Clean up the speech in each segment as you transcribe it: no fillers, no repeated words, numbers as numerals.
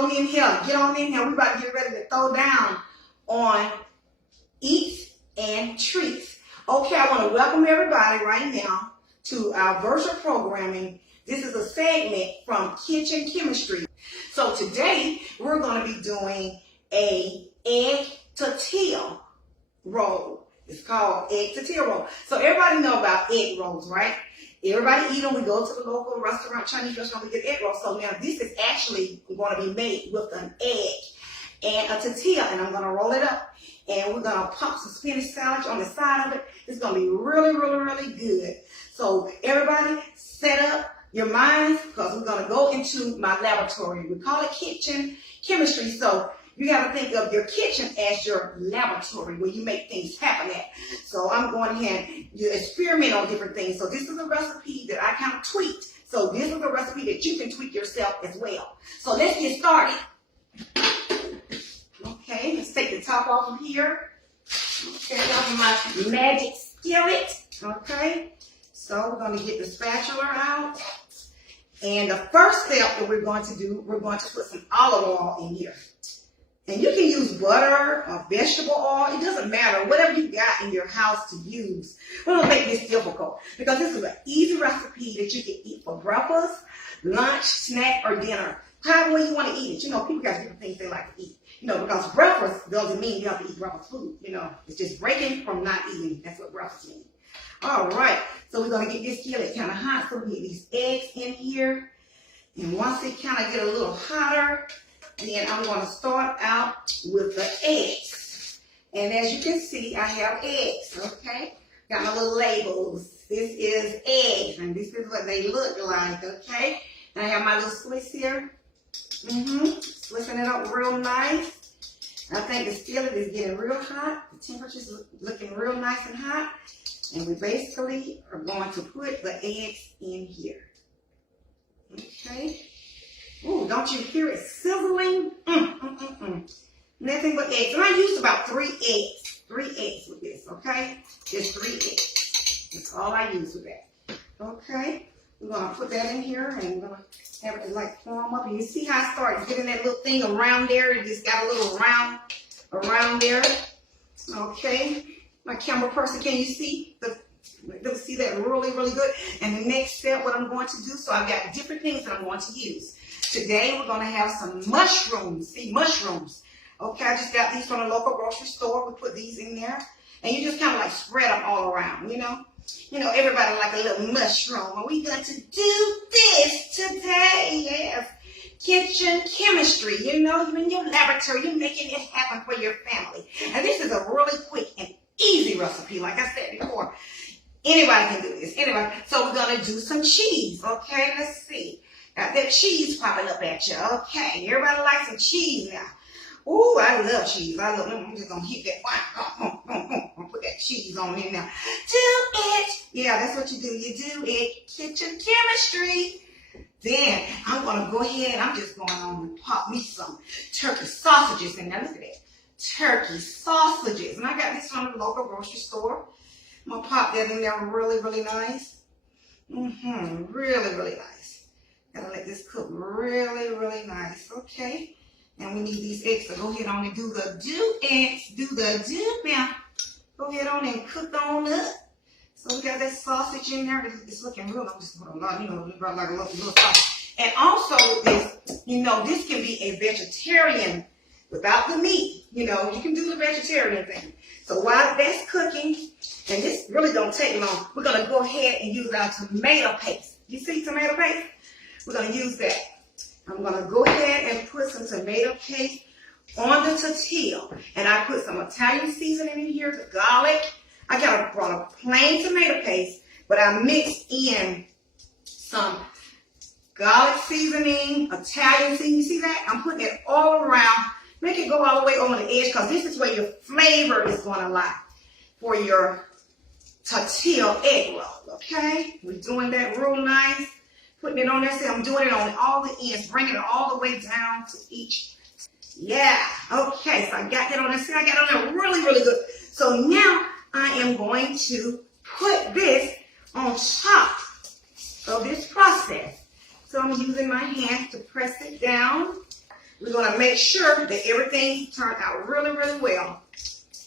on in here. Get on in here. We're about to get ready to throw down on eats and treats. Okay, I want to welcome everybody right now to our virtual programming. This is a segment from Kitchen Chemistry. So today we're going to be doing a egg tortilla roll. It's called egg tortilla roll. So everybody know about egg rolls, right? Everybody eat them. We go to the local restaurant, Chinese restaurant, we get egg rolls. So now this is actually going to be made with an egg and a tortilla, and I'm going to roll it up. And we're going to pop some spinach salad on the side of it. It's going to be really, really, really good. So everybody set up your minds, because we're going to go into my laboratory. We call it kitchen chemistry. So you got to think of your kitchen as your laboratory where you make things happen at. So I'm going ahead and you experiment on different things. So this is a recipe that I kind of tweaked. So this is a recipe that you can tweak yourself as well. So let's get started. Okay, let's take the top off of here. Okay, off of my magic skillet. Okay, so we're going to get the spatula out. And the first step that we're going to do, we're going to put some olive oil in here. And you can use butter or vegetable oil. It doesn't matter. Whatever you got in your house to use. We don't make this difficult, because this is an easy recipe that you can eat for breakfast, lunch, snack, or dinner. However way you want to eat it. You know, people got different things they like to eat. You know, because breakfast doesn't mean you have to eat breakfast food. You know, it's just breaking from not eating. That's what breakfast means. All right. So we're going to get this skillet kind of hot. So we get these eggs in here. And once it kind of get a little hotter, then I'm going to start out with the eggs. And as you can see, I have eggs, okay? Got my little labels. This is eggs, and this is what they look like, okay? And I have my little Swiss here. Swissing it up real nice. I think the skillet is getting real hot. The temperature's looking real nice and hot. And we basically are going to put the eggs in here. Okay? Ooh, don't you hear it sizzling? Nothing but eggs. And I used about 3 eggs. 3 eggs with this, okay? Just 3 eggs. That's all I use with that. Okay? We're going to put that in here, and we're going to have it like form up. And you see how I started getting that little thing around there? It just got a little round around there. Okay? My camera person, can you see? They'll see that really, really good. And the next step, what I'm going to do, so I've got different things that I'm going to use. Today, we're going to have some mushrooms. See, mushrooms. Okay, I just got these from the local grocery store. We put these in there. And you just kind of like spread them all around, you know. You know, everybody like a little mushroom. And we're going to do this today. Yes. Kitchen chemistry. You know, you're in your laboratory. You're making it happen for your family. And this is a really quick and easy recipe, like I said before. Anybody can do this. Anybody. So we're going to do some cheese. Okay, let's see. Got that cheese popping up at you. Okay, everybody likes some cheese now. Ooh, I love cheese. I'm just going to hit that. I'm going to put that cheese on in now. Do it. Yeah, that's what you do. You do it. Kitchen chemistry. Then I'm going to go ahead. I'm just going on and pop me some turkey sausages in there. Look at that. Turkey sausages. And I got this from the local grocery store. I'm going to pop that in there really, really nice. Really, really nice. Gotta let this cook really, really nice. Okay. And we need these eggs to go ahead on and do the now. Go ahead on and cook on up. So we got that sausage in there. It's looking real. I'm just putting a lot, you know, like a little sauce. And also with this, you know, this can be a vegetarian without the meat. You know, you can do the vegetarian thing. So while that's cooking, and this really don't take long, we're going to go ahead and use our tomato paste. You see tomato paste? We're going to use that. I'm going to go ahead and put some tomato paste on the tortilla. And I put some Italian seasoning in here, the garlic. I brought a plain tomato paste, but I mixed in some garlic seasoning, Italian seasoning. You see that? I'm putting it all around. Make it go all the way over the edge, because this is where your flavor is going to lie for your tortilla egg roll. Okay? We're doing that real nice. Putting it on there. See, I'm doing it on all the ends, bringing it all the way down to each. Yeah. Okay. So I got that on there. See, I got it on there really, really good. So now I am going to put this on top of this process. So I'm using my hands to press it down. we're gonna make sure that everything turned out really, really well.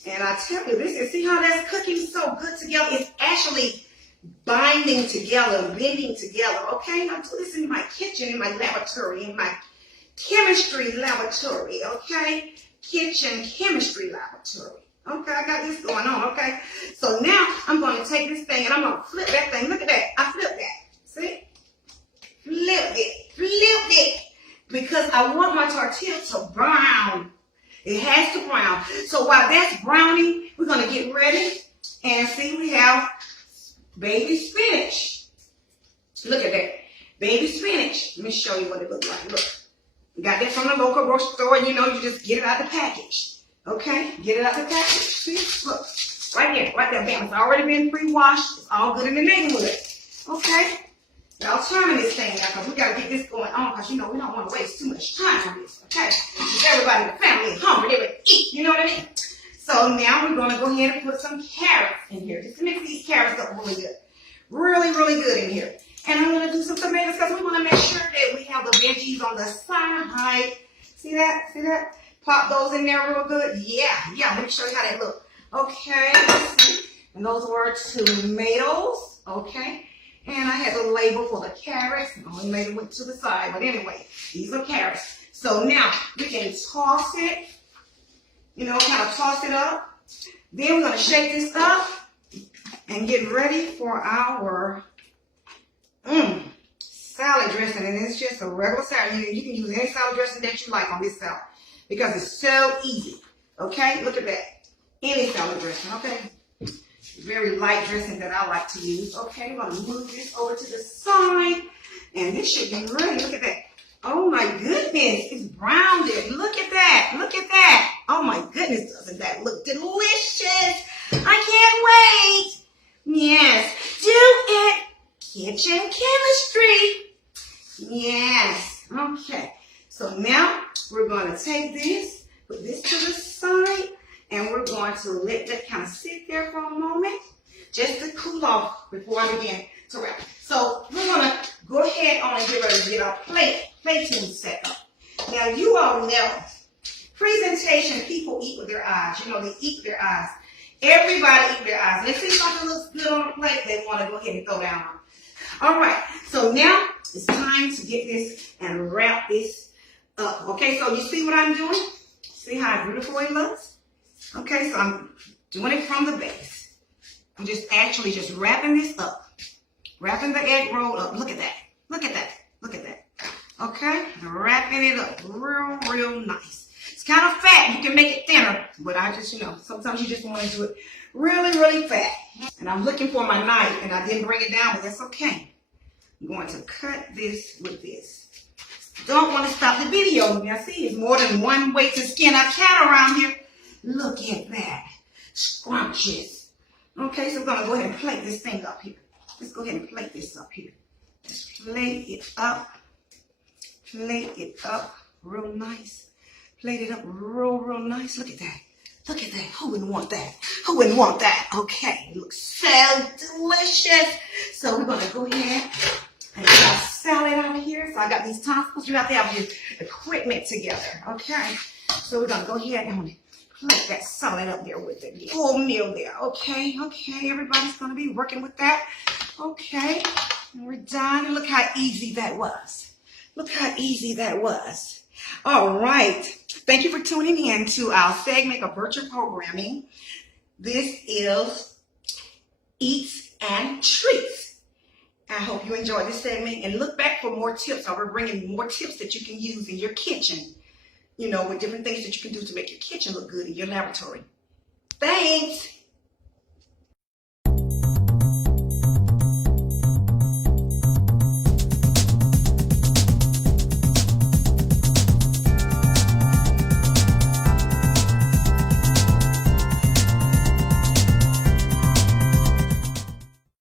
And I tell you, this is, see how that's cooking so good together? It's actually binding together, blending together. Okay, I do this in my kitchen, in my laboratory, in my chemistry laboratory. Okay, kitchen chemistry laboratory. Okay, I got this going on. Okay, so now I'm going to take this thing and I'm going to flip that thing. Look at that. I flipped that. See? Flipped it. Because I want my tortilla to brown. It has to brown. So while that's browning, we're going to get ready. And see, we have baby spinach. Look at that. Baby spinach. Let me show you what it looks like. Look. We got that from the local grocery store. You know, you just get it out the package. Okay? Get it out the package. See? Look. Right there. Right there. Bam. It's already been pre-washed. It's all good in the neighborhood. Okay? Y'all turning this thing now because we got to get this going on because, you know, we don't want to waste too much time on this. Okay? Because everybody in the family is hungry. They would eat. You know what I mean? So now we're going to go ahead and put some carrots in here. Just to mix these carrots up really good. Really, really good in here. And I'm going to do some tomatoes because we want to make sure that we have the veggies on the side. See that? See that? Pop those in there real good. Yeah. Let me show you how they look. Okay. Let's see. And those were tomatoes. Okay. And I had the label for the carrots. I only made it went to the side. But anyway, these are carrots. So now we can toss it. You know, kind of toss it up. Then we're going to shake this up and get ready for our salad dressing. And it's just a regular salad. You can use any salad dressing that you like on this salad because it's so easy. Okay? Look at that. Any salad dressing. Okay? Very light dressing that I like to use. Okay? We're going to move this over to the side. And this should be ready. Look at that. Oh my goodness, it's browned. Look at that. Look at that. Oh my goodness, doesn't that look delicious? I can't wait. Yes, do it. Kitchen chemistry. Yes. Okay. So now we're going to take this, put this to the side, and we're going to let that kind of sit there for a moment just to cool off before I begin to wrap. So we're going to go ahead on and get ready to get our plating set up. Now you all know, presentation, people eat with their eyes. You know, they eat with their eyes. Everybody eat with their eyes. And if they see something looks good on the plate, they want to go ahead and throw down on it. All right, so now it's time to get this and wrap this up. Okay, so you see what I'm doing? See how beautiful it looks? Okay, so I'm doing it from the base. I'm just actually just wrapping this up. Wrapping the egg roll up. Look at that. Look at that. Look at that. Okay? Wrapping it up real nice. It's kind of fat. You can make it thinner. But I just, you know, sometimes you just want to do it really fat. And I'm looking for my knife. And I didn't bring it down, but that's okay. I'm going to cut this with this. Don't want to stop the video. Now see, it's more than one way to skin a cat around here. Look at that. Scrumptious. Okay, so we're going to go ahead and plate this thing up here. Let's go ahead and plate this up here. Let's plate it up. Plate it up real nice. Plate it up real nice. Look at that. Look at that. Who wouldn't want that? Who wouldn't want that? Okay, it looks so delicious. So we're going to go ahead and get our salad out of here. So I got these tonsils. You have to have your equipment together. Okay, so we're going to go ahead and plate that salad up there with the whole meal there. Okay, everybody's going to be working with that. Okay, and we're done. And look how easy that was. Look how easy that was. All right. Thank you for tuning in to our segment of virtual programming. This is Eats and Treats. I hope you enjoyed this segment and look back for more tips. We're bringing more tips that you can use in your kitchen, you know, with different things that you can do to make your kitchen look good in your laboratory. Thanks.